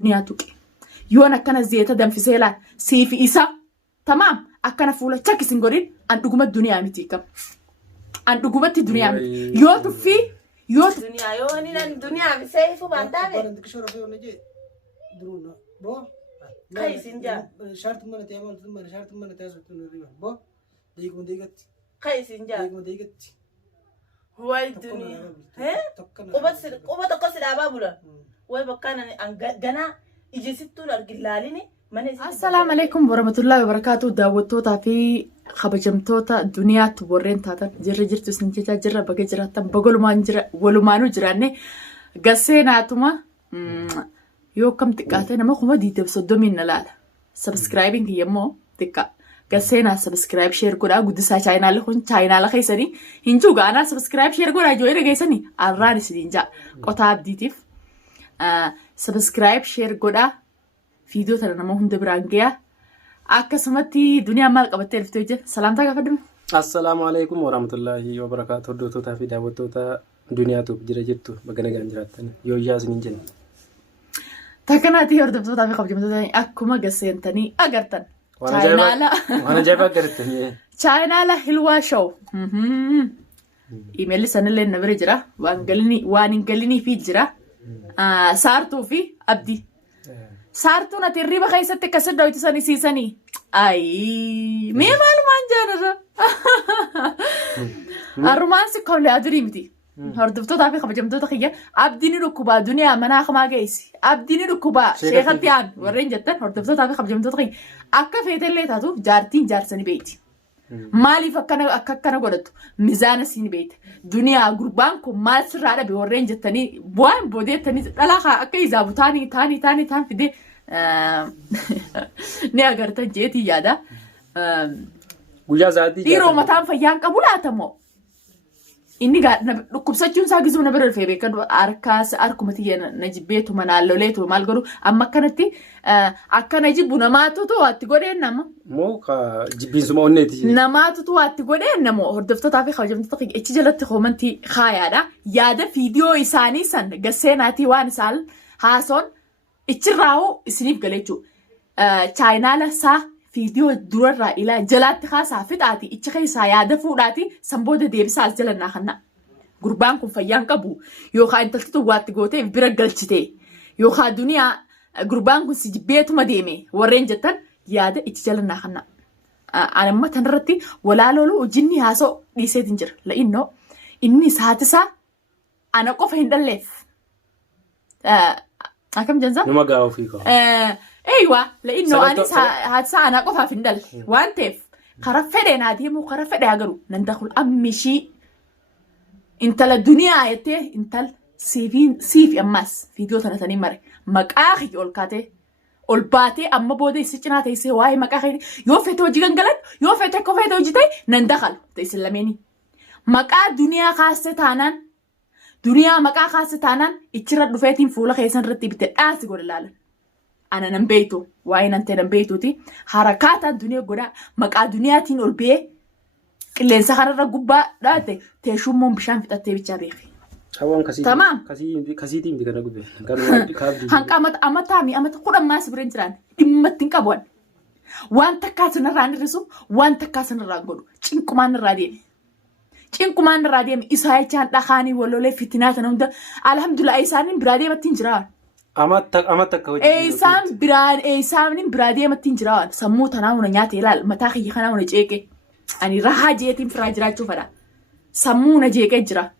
نياتوك يونا كان زيتا دم في سيلان سيفي إسا تمام أكنا فولا تشاكي سنغورين أن تقوم الدنيا متيكا أن تقوم الدنيا يوتو في يوتو الدنيا يوني الدنيا بسيفو باندامي كيس إنجا شرط من تيامل ثم شرط من تاسو تنوري بو ديكون ديكت كيس إنجا ديكون ديكت هو الدنيا ها وبس قصد أبابولا ويبقانا أن جنا يجي ستو الجلاليني السلام عليكم ورحمة الله وبركاته داوتوتا في خبجمتوتا الدنيا تورين تاتا جرت سنتيتا جرا بقى جراتا بقول ما نجرا ولو ما نجراني قسينا توما يو كم تكاتنا ما خو دي تبصدو من لا سبسكرايبينج يمو تكا قسينا سبسكرايب شير كودا قدسا چاينا لخون چاينا لخيسني هنجو غانا سبسكرايب شير كودا جوير غيسني الراني سدينجا قطاب ديتيف سبسكرايب شير كودا فيديو ترى نمو هند برانجيا أكسمتي دنيا مالك أبتدي في توجه سلام تاك فدم السلام عليكم ورحمة الله وبركاته دوتو في دعوتو دنيا تو جرجتو بغنا غانجراتن يوجاز نينجن تاكناتي هردبتو تافي خبجمتو أكما قسينتني أغرتن وانا جايبا غرتن چاينا لا هلوا شو إيميل سنة اللي نبرجرا وانقلني في جرا سارتو في أبدي سارتو نتريبا خيستي كسر دويتو ساني سيساني أي مي معلومان جانرا الرومانسي كون لأدري مدي هردفتو تافي خبجمتو تخيّا أبديني ركوبا دنيا مناخ ما جيسي أبديني ركوبا شيخة تيان ورين جتن هردفتو تافي خبجمتو تخيّا أكا فيتل تاتو جارتين جارسني بيتي مالي فكنا أكنا قلتو ميزان سيني بيت دنيا غربانكو مال سرعة بورين جتني بوان بوديتني ألاخا أكا يزابو تاني في دي ني أغرتا جيتي يادا ويا زادي تيرو متام فيان قبولاتا مو إني قاعد كبساتشون ساقزو نبرر في بيكادو أركاس أركمتي نجيبيتو منالوليتو مالقرو أما كانتي أكا نجيبو نماتو تو أتقولين نما مو كا جيبين سما ونيتي نماتو تو أتقولين نمو هردفتو تافي خواجمتو تقيق إيش جلت خومنتي خايادا يادا فيديو إساني سن قسيناتي وانسال هاسون إيش راو إسنيف قليتشو چاينا لسا فيديو درر إلى جلات خاصة فتاتي إتشخي سايادة فولاتي سنبودة ديبساس جلنا خنا قربانكم فيان كبو يوخا انت تتوات قوتي برقلتي يوخا دنيا قربانكم سجبيتو مديمي ورين جتن يادا إتجلنا خنا أنا ما تنرتي ولا لولو وجني هاسو ليسي تنجر لأنه إني ساتسا أنا قف هند الليف أكم جنزا؟ نما قاو فيكو ايوه لانه انا هاتسانا قفا في الدل وانتف خرفدين هذه مو خرفدي اغرو ندخل امشي انت للدنيا ايته انت سيف اماس فيديو ثاني مره مقاخي اولكاته اولباتي اما بودي سچناتي سي واي مقاخي يوفيتو جيغنغلن يوفيتو كوفيتو جيتاي نندخل تسلميني مقا دنيا خاصه تانان دنيا مقا خاصه تانان اتشرد دفيتين فولا خيسن رتي بتداس غولالن أنا نبيتو وين أنت نبيتو تي حركات الدنيا قرا مقا دنيا تين أولبيه اللي سخر الرجوبة لا تشومهم بشان في تتبي بيخي تمام كسيتي مدي كنا قبل هنك أمت قرا ما سبرنتران إمتين كابون وان تكاسن الران الرسوم وان تكاسن الران قولو تينكمان الراديم إسحاق كان دخاني ولوله فتنات نمدا الحمد لله إسحاقين براديم تنجران أمتك كوجي إيسام براديم تنجران سمو تناونا نياتي لا متاخي خناونا جيكي أني راح جيتين فراجرات شوفنا سمونا جيكي جرا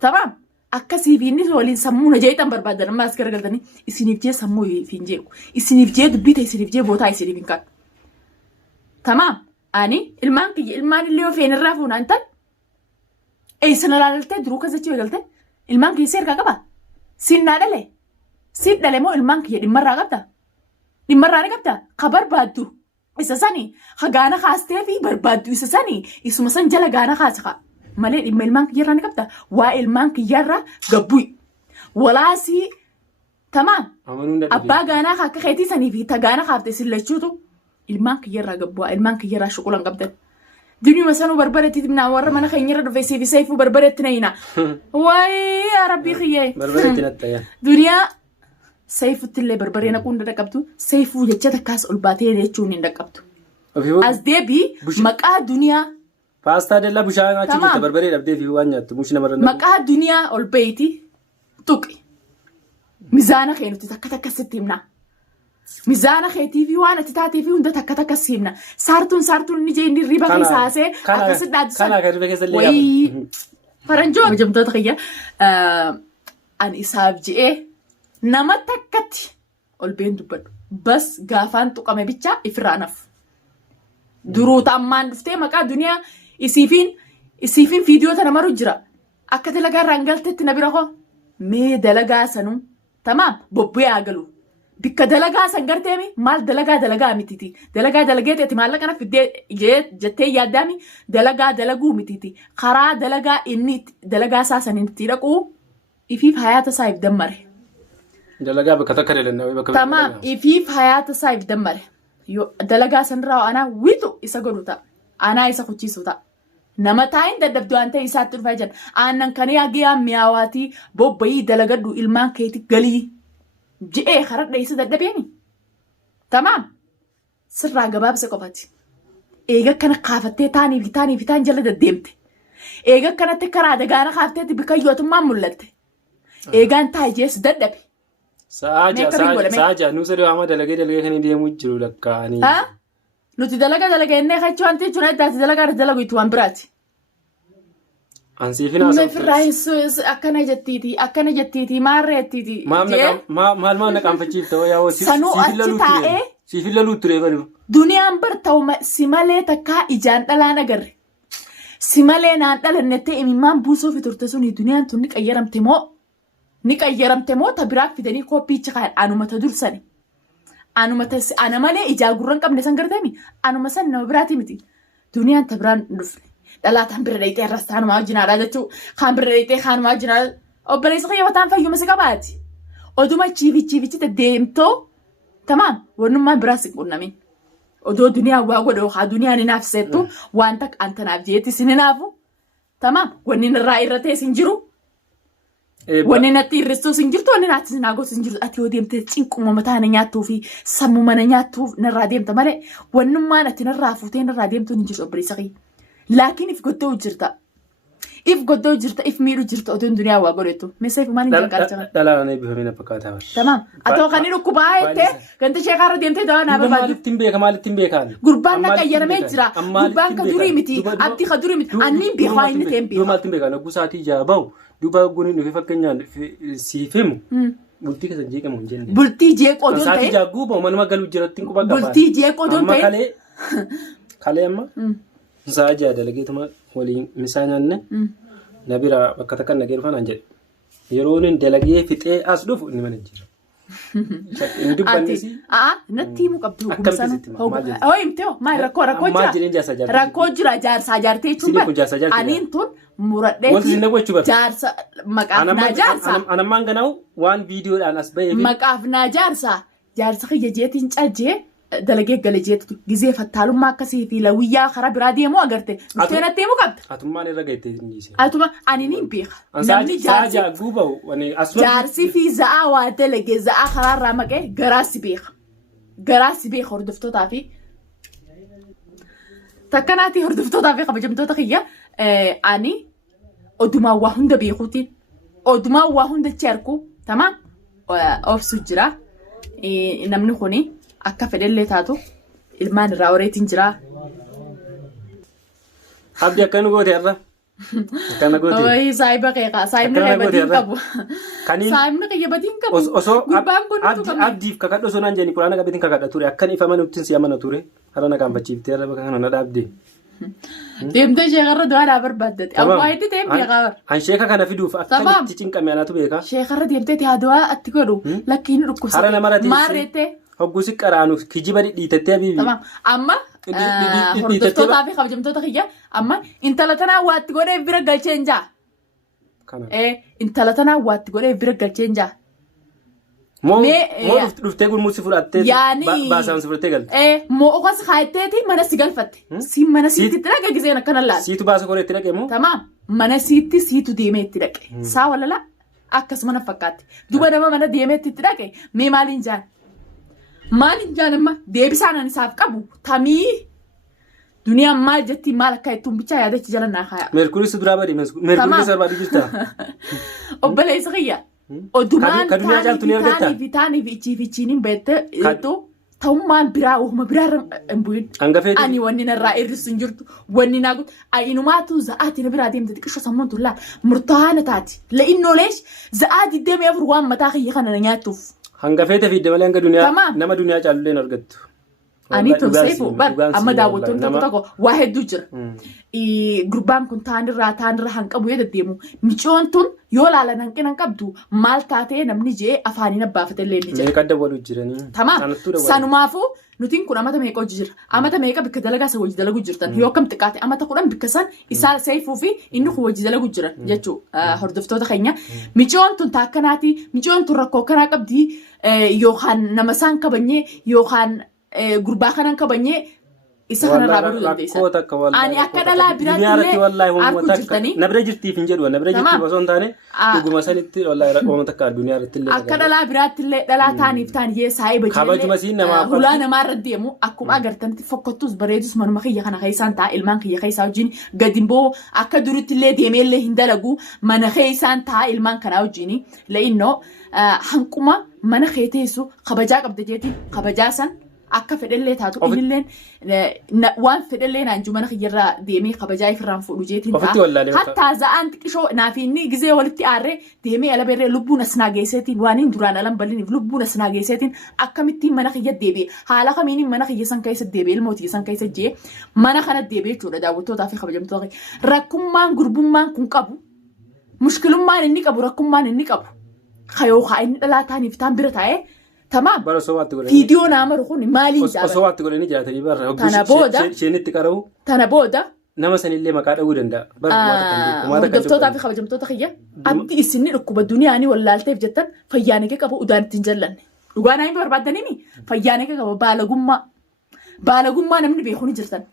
تمام أكاسي فيني ولين سمونا جيتان بربادنا ما أذكر قلتني إسنيفجي سمو فينجيكو إسنيفجي دبيتا إسنيفجي بوتا إسنيفين كات تمام أني المان اللي هو فين الرافون أنت أي سنة لا قلت دروكا زتشي قلت المان كيسير كعبا سنة دلة سيد دلة مو المان كي المرة قبته خبر بادو إساساني خجانا خاستة في بربادو إساساني إسمه سنجلا جانا خاسخا مالي المان كي يراني قبته والمان كي يرا قبوي ولا سي تمام أبا جانا خا كخيتي سني في تجانا خافتي سلشوتو المان كي يرا قبوا المان كي يرا شغلا قبته دنيا مثلا بربرتي من عوار ما نخينير في سيف وبربرت نينا واي يا ربي خيي بربرتي نتايا دنيا Seefutti illee barbaree naquu hin dhaqqabdu. Seefuu jecha takkaas ol baatee jechuun hin dhaqqabdu. As deebii maqaa duniyaa. Paastaa dallaa bishaan achi jirta barbaree dhabdee fi waan nyaattu mushi namarra nama. Maqaa duniyaa ol bahiiti tuqi. Mizaana kee nuti takka takka sitti himna. Mizaana keetii fi waan ati taatee fi hunda takka takka si himna. Saartuun ni jee inni riba keessa haasee akkasitti dhaaddisan. Kana kan riba keessa illee wayii faranjoo hojjamtoota kiyya ani isaaf je'ee nama takkatti ol been dubbadhu. Bas gaafaan tuqame bicha ifirraa nafu. Duruu taammaan dhuftee maqaa duniyaa isiifiin viidiyoo tana maru jira. Akka dalagaa irraan galtetti na bira hoo mee dalagaa sanuu tamaam bobbu'ee galu. Bikka dalagaa san garteemi maal dalagaa mititi. Dalagaa dalageeti ati maallaqa na fiddee jettee yaaddaami dalagaa dalaguu mititi. Karaa dalagaa inni dalagaa isaa saniin itti dhaquu ifiif hayaata isaa if dammare. Dalagaa bakka takka dheelanna bakka. Tamaam ifiif hayaata isaa if dammare. Dalagaa sanirraa anaa witu isa godhu ta'a. Anaa isa kuchiisu ta'a. Nama taayin dadhabdu waan ta'e isaatti dhufaa jiran. Aannan kan yaagee mi'aawaatii bobba'ii dalagadhu ilmaan keetii galii. Je'ee karadha isa dadhabeeni. Tamaam. Sirraa gabaabsa qofati. Eega kana kaafattee taaniif taan jala deddeemte. Eega kanatti karaa dagaana kaafteetti bikayyootummaan mul'atte. Eegaan taayijees dadhabe. Saaja nuusa deemaa dalagee kan deemuu jiru lakkaa'anii. Nuti dalagaa innee kachuu wanti jechuun addaati dalagu itti waan biraati. Ansiifin haasa'u. Firraa akkana jettiiti maarreettiiti. Maal naqaanfachiifte yaa sanuu achi taa'ee. Siifin laluu ture badu. Duniyaan barta'u si malee takkaa ijaan dhalaan agarre. Si malee naan dhalanne ta'e imimmaan buusoo fi turte suni duniyaan tun ni qayyaramte moo ta biraaf fidanii kooppiicha kan anumata dursani. Ana malee ijaa gurran qabne san gartami anuma san nama biraati miti. Duniyaan ta biraan dhufne. Dhalaataan bira dhayitee irras taanuma wajjinaadha jechuu kan bira dhayitee kaanuma wajjinaadha. Obboleessa qiyyabataan fayyuma si qabaati. Oduma chiifichi deemtoo tamaam wannummaan biraas hin qunnamin. Odoo duniyaa waa godhe haa duniyaan hinaaf seettu wanta antanaaf jeetti sin hinaafu. Tamaam wanni irraa irra ta'e sin jiru. Wanni natti irristuu sin jirtu wanni naatti sin haagoo sin jirtu ati yoo deemte cinquma mataa na nyaattuu fi sammuu mana nyaattuuf narraa deemta malee wannummaan ati narraa fuutee narraa deemtu hin jirtu obboleessa qiyya. Laakiin if goddoo jirta. If miidhu jirta oduun duniyaa waa godhetu. Meeshaa ifumaan hin jalqabachaa. Dhalaan eebbifamee na fakkaataa bara. Tamaam. Atoo kan inni dhukkubaa jettee ganta sheekarra deemtee dawaa naa barbaadu. Maalittiin beekaan? Gurbaan na qayyaramee jira. Gurbaan ka durii miti. Abdii ka durii miti. Anniin beekaa inni ta'een beekaa. Maalittiin beekaan? Oguu sa'aatii ijaa bahu duuba guniin dhufee fakkeenyaan siif himu. Bultii keessa jeeqamu hin jenne. Bultii jeeqoo doon ta'e. Sa'aatii ijaa guubamu manuma galuu jiratti quba qaba. Bultii jeeqoo doon ta'e. Amma kalee amma. Isaa ijaa dalageetuma waliin misaa nyaanne. Na bira bakka takka nagee dhufan jedhe. Yeroo inni dalagee fixee as dhufu inni mana jira. Inni dubbannis. Natti himu qabdu hukumsan. Himtee maal rakkoo jira jaarsaa jaartee jechuun aniin tun muradhee jaarsa maqaaf naa jaarsaa. Anammaan ganaawu waan viidiyoodhaan as bahee. Maqaaf naa jaarsa kiyya jeetiin cajjee. Dalagee galee jeetu gizee fattaalummaa akkasii fi lawiyyaa karaa biraa deemuu agarte. Dhuftee natti himuu qabda. Atummaan irra gahettee hin jiise. Ani ni beeka. Namni jaarsi fi za'aa waa dalagee za'aa karaarraa maqee garaasi beeka. Garaasi beeka hordoftootaa fi takkanaati hordoftootaa fi kabajamtoota kiyya ani odumaan waa hunda beekuutiin odumaan waa hunda charku tamaam obsu jira namni kuni. Akka fedhellee taatu ilmaan irraa horeetiin jira. Abdii akkana goote irra. Akkana goote. Wayii saayiba keekaa saayibni qayyabadiin qabu. Saayibni qayyabadiin qabu. Osoo abdiif kakadhu osoo naan jenni quraana qabeetiin kakadha ture akkan ifa mana uttiin si amana ture hara na kaanfachiiftee irra bakka kana na dhaabde. Deemtee sheekarra du'aadhaa barbaaddate. Abbaa itti ta'e beekaa bara. An sheeka kana fiduuf akkamitti cinqame anaatu beekaa. Sheekarra deemtee haa du'aa atti godhu lakkiin dhukkubsa. Hara namarra maarreettee. Hogguusi qaraanu kijiba dhiitattee bibi. Amma hordoftootaa fi kabajamtoota kiyya amma intala tanaa waatti godhee bira galcheen jaa. Intala tanaa waatti godhee bira galcheen jaa. Moo dhuftee gurmuusi fudhattee baasaan si fudhattee galte. Moo okas kaayetteeti mana si galfatte. Si mana siitti dhaqa giseen akkana laata. Siitu baasa koree itti dhaqee moo? Tamaam mana siitti siitu deemee itti dhaqe. Saa walala akkasuma na fakkaatti duba nama mana deemeetti itti dhaqe mee maaliin jaan amma deebisaan ani isaaf qabu tamii duniyaan maal jetti maal akka ittuun bichaa yaadachi jala naa kaayaa. Meerkuuris biraa badii meerkuuris barbaadu jirta. Obboleessa kiyya. Odumaan taaniif ichiin beette jettu ta'ummaan biraa uuma biraa hin bu'in. Ani wanni narraa hir'isu hin jirtu wanni naa guutu inumaatu za'aati na biraa deemte xiqqisho sammuun tullaa murtaa'aana taati la'innooleesh za'aa 24 waan mataa kiyya kana na nyaattuuf. Hangafeeta fidde malee hanga duniyaa nama duniyaa caalullee hin argattu. Ani tun seefu amma daawwattoonni tokko waa hedduu jira. Gurbaan kun taanirraa hanqabu yoo deddeemu micoon tun yoo laalan hanqina qabdu maal taatee namni jee afaaniin abbaafatee illee ni jira. Meeqa adda waluu jiranii. Tamaa sanumaafuu nutiin kun amata meeqa hojii jira. Amata meeqa bikka dalagaa isa hojii dalagu jirtan yoo akkam xiqqaate amata 10 bikka san isaa seefuu fi inni kun hojii dalagu jiran jechuudha hordoftoota keenya. Micoon tun taakkanaati micoon tun rakkoo kanaa qabdi yookaan nama isaan kabanyee yookaan gurbaa kanan kabanyee isa kanarraa baruu dandeessa. Ani akka dhalaa biraattillee harku jirtanii. Na bira jirtiif hin jedhu na bira jirtiif osoo hin taane dhuguma sanitti wallahi uummata akka addunyaa irrattillee. Akka dhalaa biraattillee dhalaa taaniif taaniyee saayii bajeellee hulaa namaarra deemu akkuma agartanitti fokkottus bareedus manuma kiyya kana keessaan ta'a ilmaan kiyya keessaa wajjin gadi boo akka durittillee deemeellee hin dalagu mana keessaan ta'a ilmaan kanaa wajjin la'innoo hanquma mana kee teessu kabajaa qabda jeetiin kabajaa san. Akka fedhallee taatu innilleen waan fedhallee naanjuu mana kiyyarraa deemee kabajaa ifirraan fuudhu jeetiin ta'a. Hattaa za'aan xiqqishoo naafi inni gizee walitti aarree deemee ala berree lubbuun as naageesseetiin waan hin duraan alan bal'iniif lubbuun as naageesseetiin akkamittiin mana kiyya deebi'e haala kamiin mana kiyya san keessa deebi'e ilmootii san keessa jee mana kana deebi'e jechuudha daawwattootaa fi kabajamtoota rakkummaan gurbummaan kun qabu mushkilummaan inni qabu rakkummaan inni qabu kayookaa inni dhalaa taaniif taan bira taa'ee. Tamam. Video nama rukun mali jaba. Osoo waatti godhanii jiraatanii barra. Tana booda. Sheenitti qara'u. Tana booda. Nama sanillee maqaa dha'uu danda'a. Hordoftoota fi kabajamtoota kiyya. Abdi isinni dhukkuba duniyaanii wallaalteef jettan fayyaanee qabu udaan ittiin jallanne. Dhugaan hin barbaadanii fayyaanee qabu baalagummaa namni beekuu ni jirtan.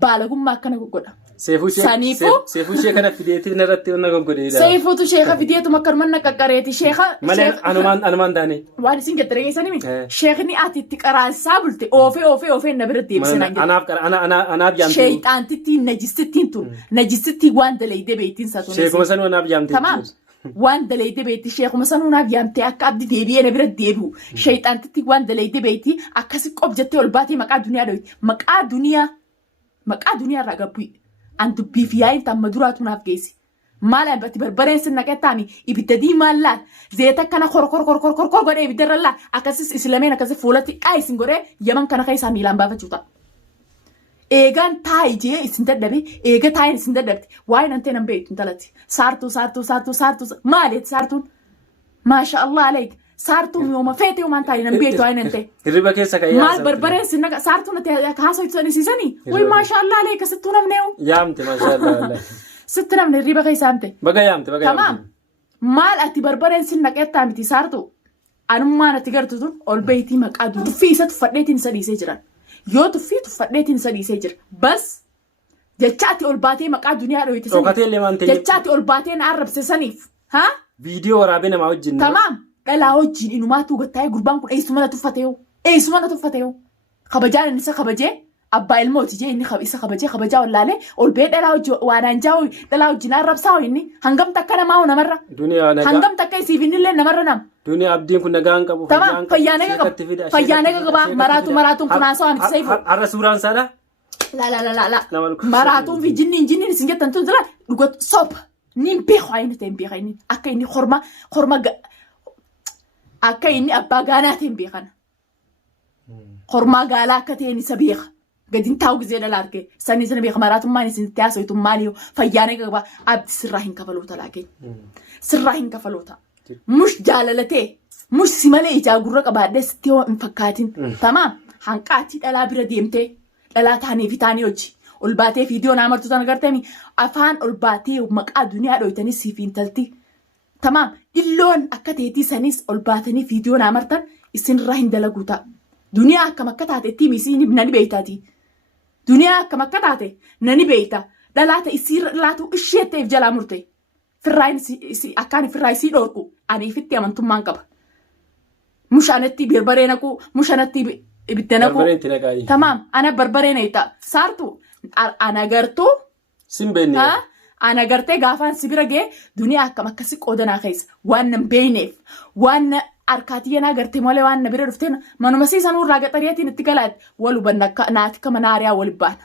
Baalagummaa akkana godha. Seefuu ishee kana fideetii irratti wanna goggodeedha. Seefuutu sheeka fideetu makkaruma qaqqareeti sheeka. Malee anumaan taane. Waan isin gattara geessanii miti. Sheekni ati itti qaraansaa bulte oofee na bira deebisan. Anaaf jaamti. Sheexaantittiin najistittiin tun najistittiin waan dalaydee beektiin satuun. Sheekuma sanuu anaaf jaamti. Tamaam. Waan dalaydee beekti sheekuma sanuu naaf jaamtee akka abdi deebi'ee na bira deebi'u. Sheexaantittiin waan dalaydee beekti akkasi qob jettee ol baatee maqaa duniyaa dhoyti. Maqaa duniyaa irraa gabbu'i. An dubbii fi yaa'iin tamma duraatu naaf geessi. Maal albatti barbareen sin naqettaami ibidda diimaan laal zeeta kana kor godhee ibidda irra laal akkasis islameen akkasis fuulatti isin godhee yaman kana keessaa miilaan baafachuu ta'a. Eegaan taayi jee isin dadhabe eega taayin isin dadhabde waa'ee nantee nan beektu intalatti saartuu maaliiti saartuun maasha Allah aleeti. Saartuun yooma feete yoomaan taa'ee nan beektu waa'ee nantee. Hirriba keessa kan yaasa. Maal barbareen sin naqa saartuun ati haasoo ibsan isiisanii wayi maasha Allah alee kasattuu namneewu. Yaamte maasha Allah. Sitti namni hirriba keessa yaamte. Baga yaamte. Tamaam. Maal ati barbareen sin naqeettaa miti saartuu anummaan ati gartu tun ol beeytii maqaa tuffii isa tuffadheetiin isa dhiisee jiran. Yoo tuffii tuffadheetiin isa dhiisee jira. Bas jechaati ol baatee maqaa duniyaa dhoyite saniif. Jechaati ol baatee na arrabse saniif. Viidiyoo waraabee namaa wajjin. Tamaam. Dhalaa wajjin inumaatu gattaa'ee gurbaan kun eessuma na tuffateewu. Kabajaan inni isa kabajee abbaa ilmooti jee inni isa kabajaa wallaalee ol bee dhalaa wajjin waanaan jaa'u dhalaa wajjin arrabsaa inni hangam takka namaa namarra. Hangam takka isiif innillee namarra nama. Duniyaa abdiin kun nagaan qabu. Tamaam fayyaanee qaba maraatuun kunaasoo amti seefu. Har'a suuraan saadha. La. Maraatuun fi jinniin isin jettan tun jira dhugat soopa. Nin beeku inni ta'e beeka inni akka inni horma akka inni abbaa gaanaa ta'e beekan. Hormaa gaalaa akka ta'e isa beeka. Gadiin taa'u gizee dhala argee sanni sana beeka maraatummaan isin itti haasawwitu maaliyyuu fayyaanee qaba abdi sirraa hin kafaloota laakee. Sirraa hin kafaloota. Mush jaalalatee mush si malee ijaa gurra qabaadhee sitti yoo hin fakkaatin. Tamaam hanqaatii dhalaa bira deemtee dhalaa taanii fi taanii hojii. Ol baatee viidiyoo naamartu tan agartanii afaan ol baatee maqaa duniyaa dhoytanii siif hin talti. Tamaam illoon akka teetii sanis ol baatanii viidiyoo naamartan isinirraa hin dalagu ta'a. Duniyaa akkam akka taate ittiin isiin nani beeytaati. Duniyaa akkam akka taate nani beeyta. Dhalaata isiirra laatu ishee ta'eef jalaa murte. firraayin akkaan firraayi sii dhorku ani fitti amantummaan qaba. Mushaanatti barbaree naqu mushaanatti ibidda naqu. Barbareen itti naqaayi. Tamaam ana barbaree na ita saartu ana gartuu. Simbeenni. Ana gartee gaafaan sibira gee duniyaa akkam akkasi qoodanaa keessa waan nan beeyneef waan harkaatii yanaa gartee malee waan na bira dhufteen manuma siisanuu irraa gaxariyatiin itti galaatti wal hubanna naati kama naariyaa wal baana.